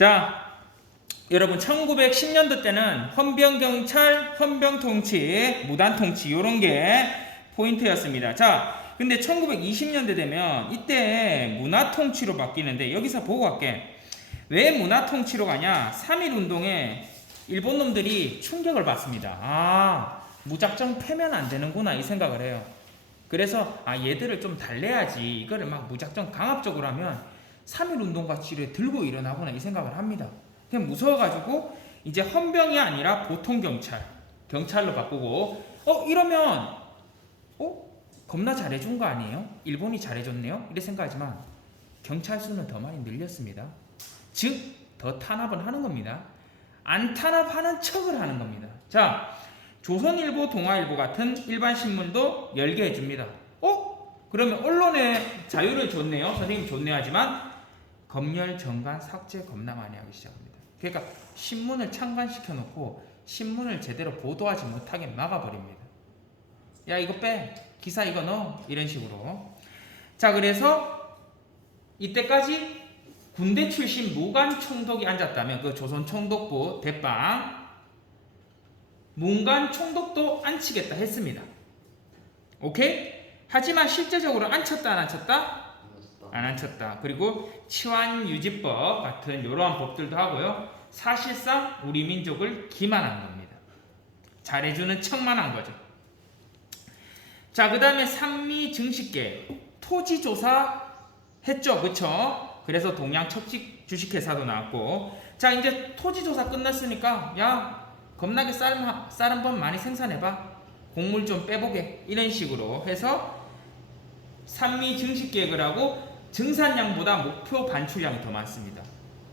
자, 여러분 1910년도 때는 헌병경찰, 헌병통치, 무단통치 요런 게 포인트였습니다. 자, 근데 1920년대 되면 이때 문화통치로 바뀌는데 여기서 보고 갈게. 왜 문화통치로 가냐? 3.1 운동에 일본 놈들이 충격을 받습니다. 아, 무작정 패면 안 되는구나 이 생각을 해요. 그래서 얘들을 좀 달래야지, 이거를 막 무작정 강압적으로 하면 3.1 운동 같이 들고 일어나구나 이 생각을 합니다. 그냥 무서워가지고 이제 헌병이 아니라 보통 경찰로 바꾸고, 이러면 겁나 잘해준 거 아니에요? 일본이 잘해줬네요? 이렇게 생각하지만 경찰 수는 더 많이 늘렸습니다. 즉 더 탄압을 하는 겁니다. 안 탄압하는 척을 하는 겁니다. 자, 조선일보, 동아일보 같은 일반 신문도 열게 해줍니다. 그러면 언론의 자유를 줬네요. 선생님 좋네요. 하지만 검열, 정관, 삭제 겁나 많이 하기 시작합니다. 그러니까 신문을 창간시켜 놓고 신문을 제대로 보도하지 못하게 막아버립니다. 야, 이거 빼, 기사 이거 넣어, 이런 식으로. 자, 그래서 이때까지 군대 출신 무관 총독이 앉았다면 그 조선 총독부 대빵 문관 총독도 앉히겠다 했습니다. 오케이? 하지만 실제적으로 앉혔다 안 앉혔다? 안 앉혔다. 그리고 치환유지법 같은 이러한 법들도 하고요. 사실상 우리 민족을 기만한 겁니다. 잘해주는 척만 한 거죠. 자, 그 다음에 산미증식계 토지조사 했죠. 그쵸? 그래서 동양 척직 주식회사도 나왔고, 자, 이제 토지조사 끝났으니까 야, 겁나게 쌀 한 번 많이 생산해봐, 곡물 좀 빼보게, 이런 식으로 해서 산미증식계획을 하고 증산량보다 목표 반출량이 더 많습니다.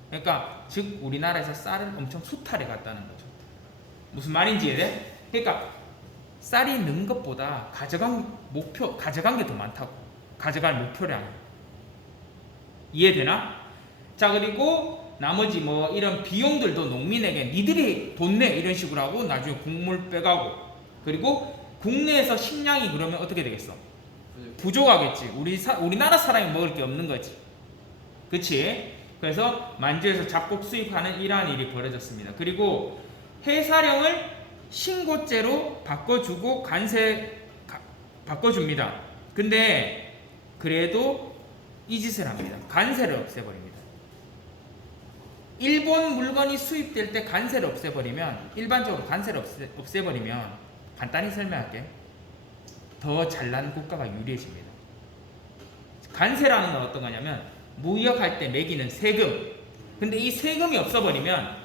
그러니까 즉 우리나라에서 쌀을 엄청 수탈해 갔다는 거죠. 무슨 말인지 이해돼? 그러니까 쌀이 는 것보다 가져간 게 더 많다고. 가져갈 목표량. 이해되나? 자, 그리고 나머지 뭐 이런 비용들도 농민에게 니들이 돈 내, 이런 식으로 하고 나중에 곡물 빼가고, 그리고 국내에서 식량이 그러면 어떻게 되겠어? 부족하겠지. 우리나라 사람이 먹을 게 없는 거지. 그치? 그래서 만주에서 작곡 수입하는 이러한 일이 벌어졌습니다. 그리고 해사령을 신고죄로 바꿔주고 바꿔줍니다. 근데 그래도 이 짓을 합니다. 관세를 없애버립니다. 일본 물건이 수입될 때 관세를 없애버리면, 일반적으로 관세를 없애버리면, 간단히 설명할게. 더 잘난 국가가 유리해집니다. 관세라는 건 어떤 거냐면 무역할 때 매기는 세금. 근데 이 세금이 없어버리면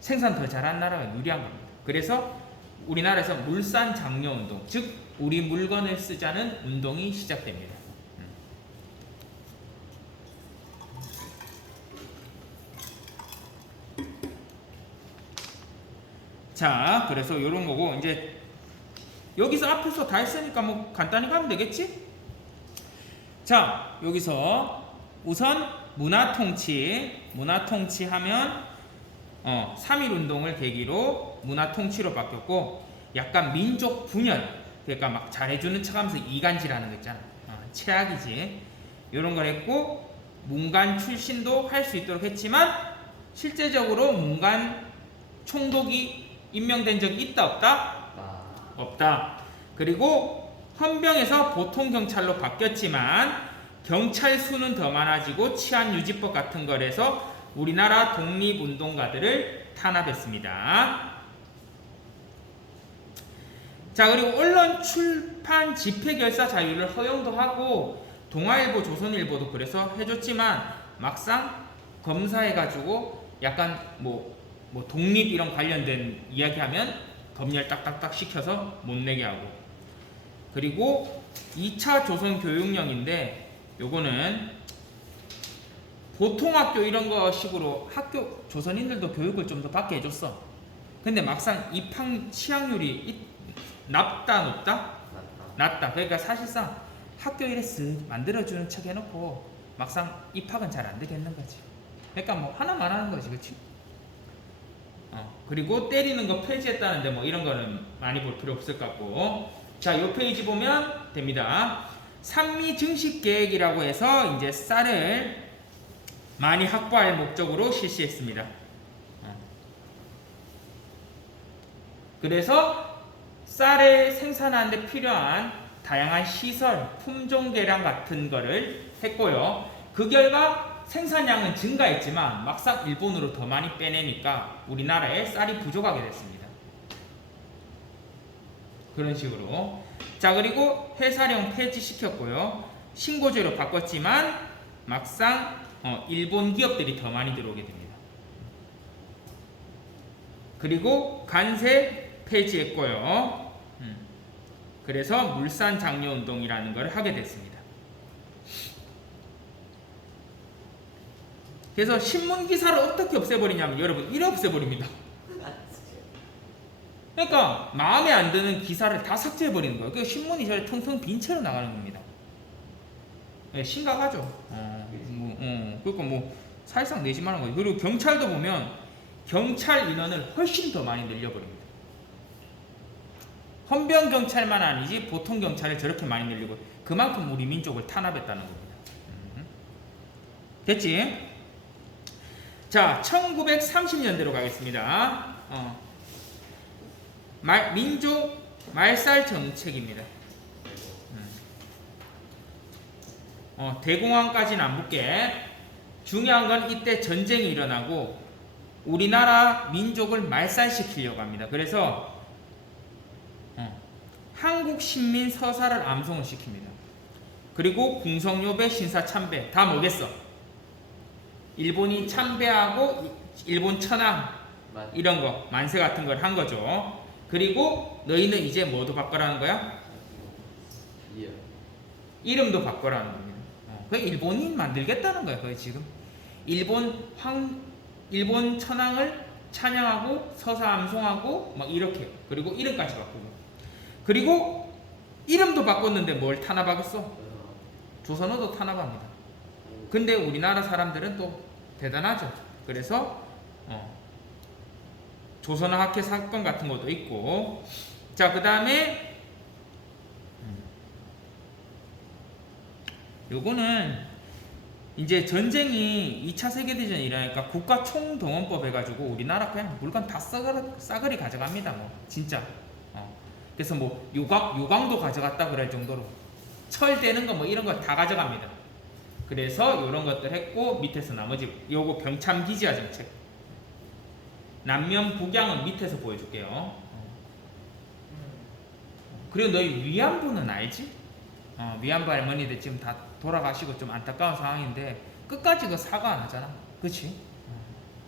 생산 더 잘한 나라가 유리한 겁니다. 그래서 우리나라에서 물산장려운동, 즉 우리 물건을 쓰자는 운동이 시작됩니다. 자, 그래서 이런 거고, 이제 여기서 앞에서 다 했으니까 뭐 간단히 가면 되겠지? 자, 여기서 우선 문화통치 하면 3.1 운동을 계기로 문화통치로 바뀌었고, 약간 민족 분열, 그러니까 막 잘해주는 척하면서 이간질하는 거 있잖아. 최악이지. 이런 걸 했고, 문관 출신도 할 수 있도록 했지만 실제적으로 문관 총독이 임명된 적이 있다 없다? 없다. 그리고 헌병에서 보통경찰로 바뀌었지만 경찰 수는 더 많아지고 치안유지법 같은 거래서 우리나라 독립운동가들을 탄압했습니다. 자, 그리고 언론 출판 집회결사 자유를 허용도 하고 동아일보, 조선일보도 그래서 해줬지만 막상 검사해가지고 약간 뭐 독립 이런 관련된 이야기하면 검열 딱딱딱 시켜서 못 내게 하고, 그리고 2차 조선 교육령인데 요거는 보통학교 이런 거 식으로 학교 조선인들도 교육을 좀 더 받게 해줬어. 근데 막상 입학 취학률이 낮다 높다? 낮다. 그러니까 사실상 학교 이래 쓱 만들어주는 척 해놓고 막상 입학은 잘 안 되겠는 거지. 그러니까 뭐 하나만 하는 거지, 그렇지? 그리고 때리는 거 폐지했다는데 뭐 이런 거는 많이 볼 필요 없을 것 같고. 자, 요 페이지 보면 됩니다. 산미 증식 계획이라고 해서 이제 쌀을 많이 확보할 목적으로 실시했습니다. 그래서 쌀을 생산하는 데 필요한 다양한 시설, 품종 개량 같은 거를 했고요. 그 결과 생산량은 증가했지만 막상 일본으로 더 많이 빼내니까 우리나라에 쌀이 부족하게 됐습니다. 그런 식으로. 자, 그리고 회사령 폐지시켰고요. 신고제로 바꿨지만 막상 일본 기업들이 더 많이 들어오게 됩니다. 그리고 관세 폐지했고요. 그래서 물산 장려 운동이라는 걸 하게 됐습니다. 그래서 신문 기사를 어떻게 없애버리냐면 여러분 이래 없애버립니다. 그러니까 마음에 안 드는 기사를 다 삭제해버리는 거예요. 그 신문이 저리 텅텅 빈 채로 나가는 겁니다. 네, 심각하죠. 그러니까 뭐 사실상 내지만한 거예요. 그리고 경찰도 보면 경찰 인원을 훨씬 더 많이 늘려버립니다. 헌병 경찰만 아니지 보통 경찰을 저렇게 많이 늘리고 그만큼 우리 민족을 탄압했다는 겁니다. 됐지? 자, 1930년대로 가겠습니다. 민족 말살 정책입니다. 대공황까지는 안 붙게. 중요한 건 이때 전쟁이 일어나고 우리나라 민족을 말살시키려고 합니다. 그래서 한국 신민 서사를 암송을 시킵니다. 그리고 궁성요배, 신사참배 다 뭐겠어? 일본이 참배하고 일본 천황 이런 거 만세 같은 걸 한 거죠. 그리고 너희는 이제 뭐도 바꿔라는 거야? 이름도 바꿔라는 겁니다. 일본이 만들겠다는 거야. 거의 지금 일본 천황을 찬양하고 서사 암송하고 막 이렇게. 그리고 이름까지 바꾸고. 그리고 이름도 바꿨는데 뭘 탄압하겠어? 조선어도 탄압합니다. 근데 우리나라 사람들은 또 대단하죠. 그래서 조선어 학회 사건 같은 것도 있고. 자, 그 다음에 요거는 이제 전쟁이 2차 세계대전이 일어나니까 국가 총동원법 해가지고 우리나라 그냥 물건 다 싸그리 가져갑니다. 뭐 진짜. 그래서 뭐 요강도 가져갔다 그럴 정도로 철되는 거 뭐 이런 거 다 가져갑니다. 그래서 요런 것들 했고 밑에서 나머지 요거 병참기지화 정책. 남면 북양은 밑에서 보여줄게요. 그리고 너희 위안부는 알지? 위안부 할머니들 지금 다 돌아가시고 좀 안타까운 상황인데 끝까지 그 사과 안 하잖아. 그치?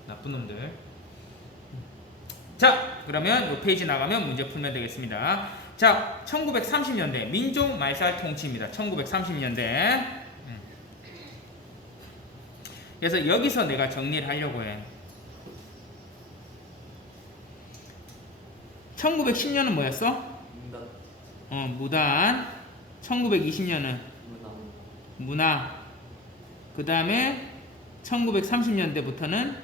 나쁜 놈들. 자, 그러면 이 페이지 나가면 문제 풀면 되겠습니다. 자, 1930년대 민족 말살 통치입니다. 1930년대. 그래서 여기서 내가 정리를 하려고 해. 1910년은 뭐였어? 무단. 1920년은 문화. 그 다음에 1930년대부터는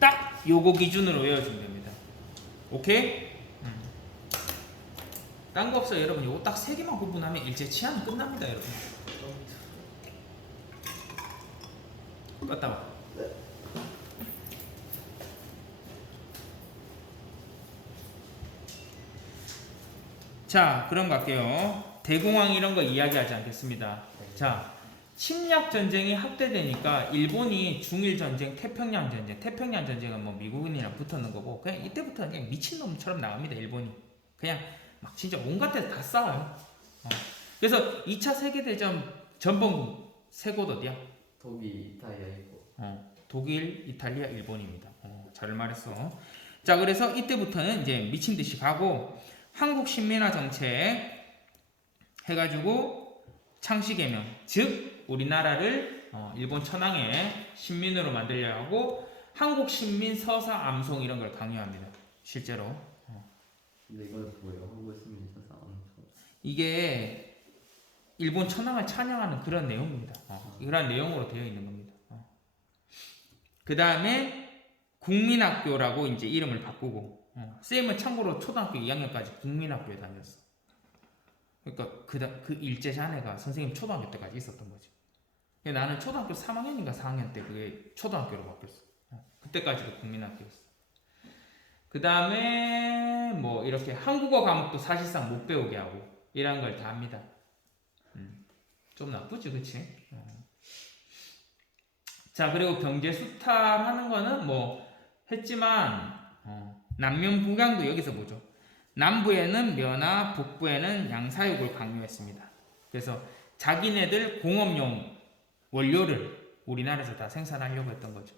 딱 요거 기준으로 외워주면 됩니다. 오케이? 딴 거 없어요 여러분. 요거 딱 3개만 구분하면 일제치하는 끝납니다 여러분. 껐다 봐. 자, 그럼 갈게요. 대공황 이런 거 이야기하지 않겠습니다. 자, 침략 전쟁이 확대되니까 일본이 중일 전쟁, 태평양 전쟁은 뭐 미국인이랑 붙었는 거고 그냥 이때부터 그냥 미친놈처럼 나갑니다. 일본이 그냥 막 진짜 온갖 데서 다 싸워요. 그래서 2차 세계대전 전범 세 곳 어디야? 독일, 이탈리아, 일본. 독일, 이탈리아, 일본입니다. 잘 말했어. 자, 그래서 이때부터는 이제 미친 듯이 가고 한국 신민화 정책 해가지고 창씨개명, 즉 우리나라를 일본 천황의 신민으로 만들려고 하고 한국 신민 서사 암송 이런 걸 강요합니다. 실제로. 근데 이건 뭐예요? 한국 신민 서사 암송. 이게 일본 천황을 찬양하는 그런 내용입니다. 그런 내용으로 되어 있는 겁니다. 그 다음에 국민학교라고 이제 이름을 바꾸고 쌤은 참고로 초등학교 2학년까지 국민학교에 다녔어. 그러니까 그 일제 잔해가 선생님 초등학교 때까지 있었던 거지. 나는 초등학교 3학년인가 4학년 때 그게 초등학교로 바뀌었어. 그때까지도 국민학교였어. 그 다음에 뭐 이렇게 한국어 과목도 사실상 못 배우게 하고 이런 걸 다 합니다. 좀 나쁘지, 그치? 자, 그리고 경제 수탈하는 거는 뭐 했지만 남면 북양도 여기서 보죠. 남부에는 면화, 북부에는 양사육을 강요했습니다. 그래서 자기네들 공업용 원료를 우리나라에서 다 생산하려고 했던 거죠.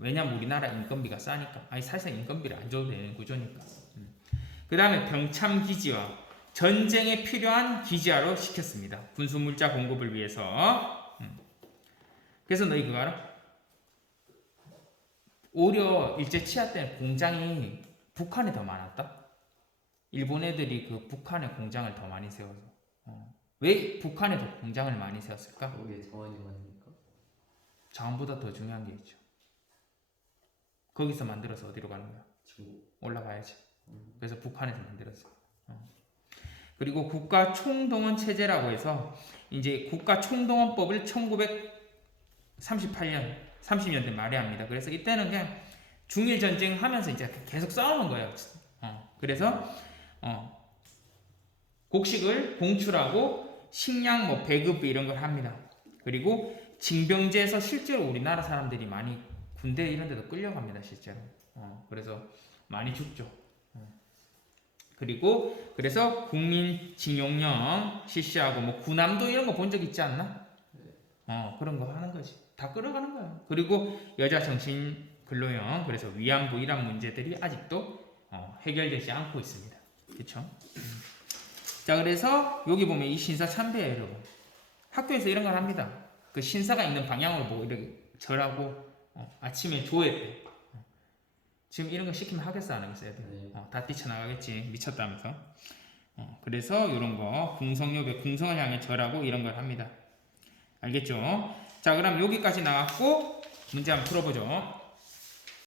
왜냐면 우리나라 인건비가 싸니까. 아니 사실상 인건비를 안 줘도 되는 구조니까. 그 다음에 병참 기지화, 전쟁에 필요한 기지화로 시켰습니다. 군수 물자 공급을 위해서. 그래서 너희 그거 알아? 오히려 일제 치하 때는 공장이 북한에 더 많았다. 일본 애들이 그 북한에 공장을 더 많이 세워서. 왜 북한에 더 공장을 많이 세웠을까? 거기에 자원이 많으니까. 자원보다 더 중요한 게 있죠. 거기서 만들어서 어디로 가는 거야? 중국. 올라가야지. 그래서 북한에서 만들었어. 그리고 국가 총동원 체제라고 해서 이제 국가 총동원법을 1938년 30년대 말에 합니다. 그래서 이때는 그냥 중일 전쟁 하면서 이제 계속 싸우는 거예요. 그래서 곡식을 공출하고 식량 뭐 배급 이런 걸 합니다. 그리고 징병제에서 실제로 우리나라 사람들이 많이 군대 이런 데도 끌려갑니다, 실제로. 그래서 많이 죽죠. 그리고 그래서 국민징용령 실시하고 뭐 군함도 이런 거 본 적 있지 않나? 그런 거 하는 거지. 다 끌어가는 거야. 그리고 여자 정신 근로형, 그래서 위안부 이런 문제들이 아직도 해결되지 않고 있습니다. 그렇죠? 자, 그래서 여기 보면 이 신사 참배예요, 여러분. 학교에서 이런 걸 합니다. 그 신사가 있는 방향으로 보고 이렇게 절하고 아침에 조회 때 지금 이런 거 시키면 하겠어, 안 하겠어, 애들? 네. 다 뛰쳐나가겠지, 미쳤다면서. 그래서 이런 거 궁성욕에 궁성을 향해 절하고 이런 걸 합니다. 알겠죠? 자, 그럼 여기까지 나왔고 문제 한번 풀어보죠.